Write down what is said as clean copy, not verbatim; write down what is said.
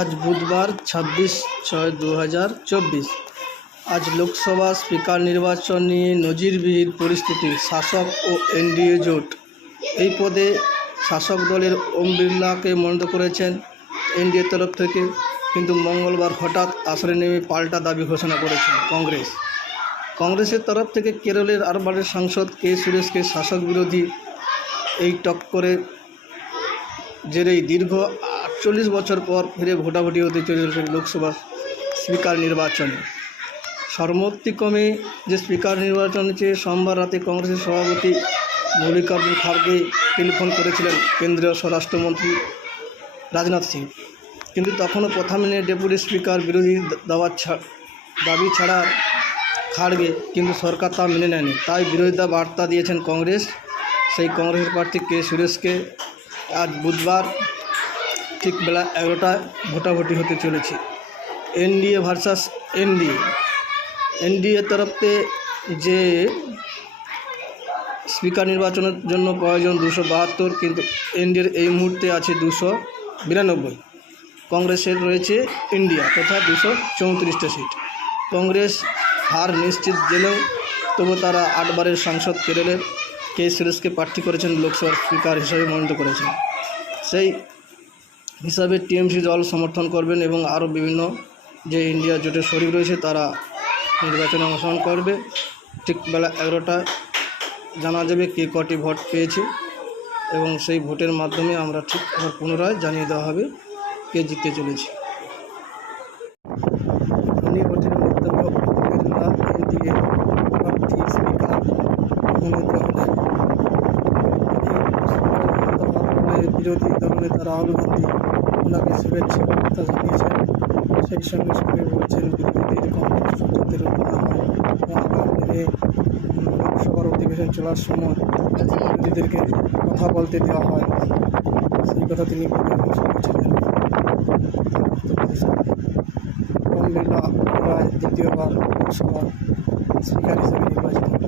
আজ বুধবার 26/6/2024। আজ লোকসভা স্পিকার নির্বাচন নিয়ে নজিরবিহীন পরিস্থিতি। শাসক ও এনডিএ জোট এই পদে শাসক দলের ওম বিড়লাকে মনোনীত করেছেন এনডিএ তরফ থেকে, কিন্তু মঙ্গলবার হঠাৎ আসরে নেমে পাল্টা দাবি ঘোষণা করেছেন কংগ্রেসের তরফ থেকে। কেরলের আরবারের সাংসদ কে সুরেশকে শাসক বিরোধী এই টক্করে জেরেই দীর্ঘ 48 বছর পর ফিরে ভোটাভুটি হতে চলেছে লোকসভা স্পিকার নির্বাচনে। সর্বোত্তমে যে স্পিকার নির্বাচন হচ্ছে, সোমবার রাতে কংগ্রেসের সভাপতি মল্লিকার্জুন খাড়গে টেলিফোন করেছিলেন কেন্দ্রীয় স্বরাষ্ট্রমন্ত্রী রাজনাথ সিং, কিন্তু তখনও প্রথমে ডেপুটি স্পিকার বিরোধী দাবি ছাড়ার খাড়গে, কিন্তু সরকার তা মেনে নেয়নি। তাই বিরোধিতা বার্তা দিয়েছেন কংগ্রেস। সেই কংগ্রেসের প্রার্থী কে সুরেশকে আজ বুধবার ঠিক বেলা 11টায় ভোটাভুটি হতে চলেছে। এনডিএ ভার্সাস এনডিএ তরফে যে স্পিকার নির্বাচনের জন্য প্রয়োজন 272, কিন্তু এনডিএর এই মুহূর্তে আছে 292। কংগ্রেসের রয়েছে ইন্ডিয়া তথা 234টা সিট। কংগ্রেস হার নিশ্চিত জেনেও তবু তারা 8 বারের সাংসদ কেরলের কে সুরেশকে প্রার্থী করেছেন, লোকসভার স্পিকার হিসেবে মনোনীত করেছেন। সেই হিসাবে টিএমসি দল সমর্থন করবেন এবং আরও বিভিন্ন যে ইন্ডিয়া জোটের শরিক রয়েছে তারা নির্বাচনে অংশগ্রহণ করবে। ঠিক বেলা 11টায় জানা যাবে কে কটি ভোট পেয়েছে এবং সেই ভোটের মাধ্যমে আমরা ঠিক আবার পুনরায় জানিয়ে দেওয়া হবে কে জিততে চলেছে। ভোটের বক্তব্য এনডিএ প্রার্থী স্পিকার মনোনীত হলেন। বিরোধী দলনেতা রাহুল গান্ধী ওনাকে শুভেচ্ছা বার্তা জানিয়েছেন। সেই সঙ্গে সঙ্গে বলছেন বিরোধীদের কংগ্রেস যাতে রোধ করা হয় এবং আগামী লোকসভার অধিবেশন চলার সময় যাতে বিরোধীদেরকে কথা বলতে দেওয়া হয় সেই কথা তিনি শুনেছিলেন। ওম বিড়লা পুনরায় দ্বিতীয়বার লোকসভার স্পিকার হিসেবে নির্বাচিত।